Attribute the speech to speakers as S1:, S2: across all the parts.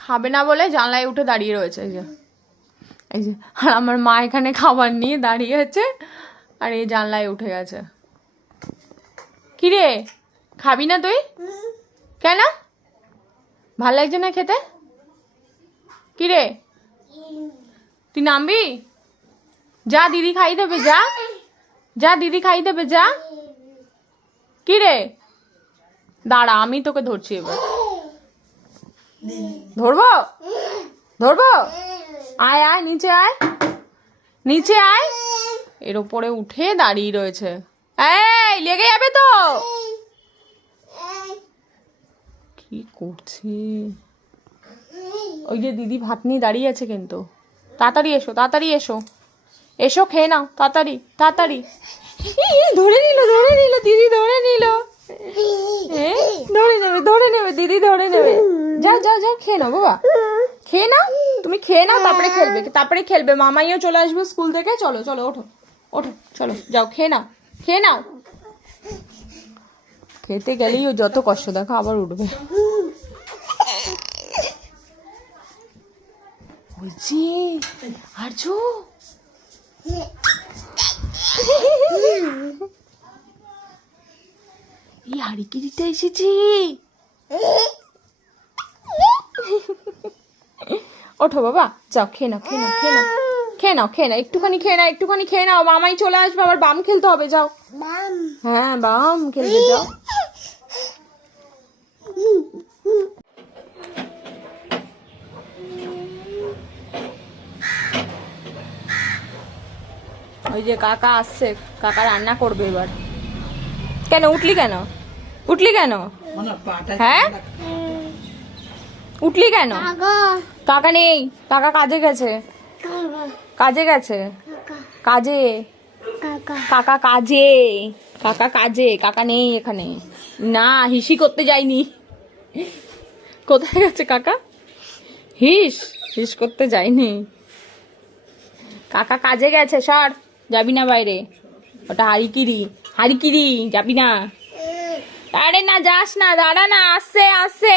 S1: খাবে না বলে জানলায় উঠে দাঁড়িয়ে রয়েছে, এই যে। এই যে, আর আমার মা এখানে খাবার নিয়ে দাঁড়িয়ে আছে, আর এই জানলায় উঠে গেছে। কি রে খাবি না তুই? কেন? ভালো লাগছে না খেতে? কি রে তুই নামবি? যা, দিদি খাই দেবে, যা। যা, দিদি খাই দেবে, যা। কি রে দাঁড়া, আমি তোকে ধরছি এবার। ধরবো? ধরবো? আয় আয়, নিচে আয়। নিচে আয়। এর উপরে উঠে দাঁড়িয়ে রয়েছে। এই, লেগে যাবে তো? কি করছে? ওই যে দিদি ভাত নিয়ে দাঁড়িয়ে আছে কিন্তু। তাড়াতাড়ি এসো তাড়াতাড়ি এসো। এসো, খেয়ে নাও, তাড়াতাড়ি তাড়াতাড়ি। ধরে নিল ধরে নিল, দিদি ধরে নিল। ধরে নেবে ধরে নেবে, দিদি ধরে নেবে। যাও যাও যাও, খেয়ে নাও, বাবা। খেয়ে নাও? তুমি খেয়ে নাও, তারপরে খেলবে। তারপরে খেলবে। মামাইও চলে আসবে স্কুল থেকে। চলো চলো, ওঠো ওঠো, চলো, যাও, খেয়ে নাও খেয়ে নাও। খেতে গেলেই ও যত কষ্ট, দেখো, আবার উঠবে। যে আর্য এই হাড়িকিরিটা এসেছে। ওঠো বাবা যাও খেয়ে নাও খেয়ে নাও খেয়ে নাও খেয়ে নাও খেয়ে নাও একটুখানি খেয়ে নাও একটুখানি খেয়ে নাও মামাই চলে আসবে আবার বাম খেলতে হবে যাও। হ্যাঁ বাম খেলবে যাও। ওই যে কাকা আসছে কাকা রান্না করবে এবার। কেন উঠলি কেন? উঠলি কেন? হ্যাঁ? উঠলি কেন? কাকা নেই। কাকা কাজে গেছে। কাজে গেছে? কাজে? কাকা। কাজে। কাকা কাজে। কাকা নেই এখানে। না হিসি করতে যায়নি। কোথায় গেছে কাকা? হিস হিস করতে যায়নি। কাকা কাজে গেছে সর। যাবি না বাইরে। ওটা হারিকিরি হারিকিরি যাবি না। আরে না যাস না। দাঁড়া না আসছে আসছে।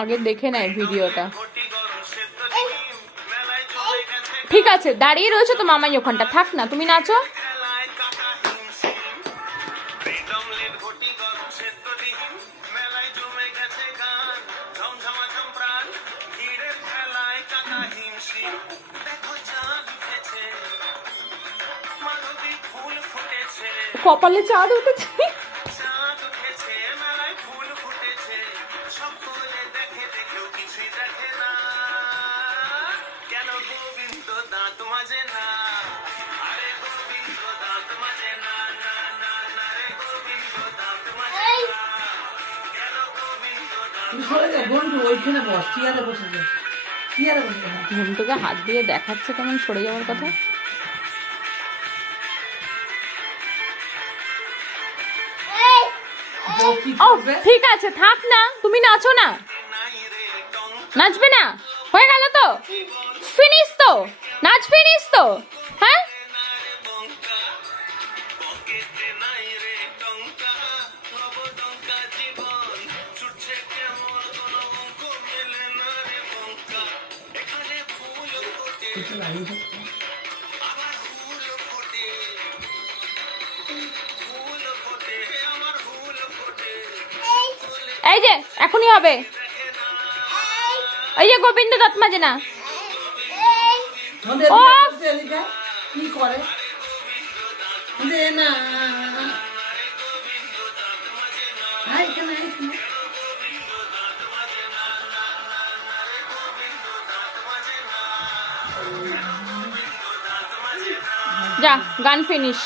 S1: আগে দেখে নেয় ভিডিওটা। ঠিক আছে দাঁড়িয়ে রয়েছে তো মামাই ওখানটা। থাক না তুমি নাচো।
S2: বসে যা
S1: ঘুমটুকে হাত দিয়ে দেখাচ্ছে কেমন সরে যাওয়ার কথা? ও ঠিক আছে থাক না তুমি নাচো না। নাচবে না? হয়ে গেল তো? ফিনিশ তো? নাচ ফিনিশ তো? হ্যাঁ?
S3: নারে বঙ্কা
S1: এই যে এখনই হবে। এই যে গোবিন্দ দত্ত মাঝে না
S2: কি করে।
S1: যা গান ফিনিশ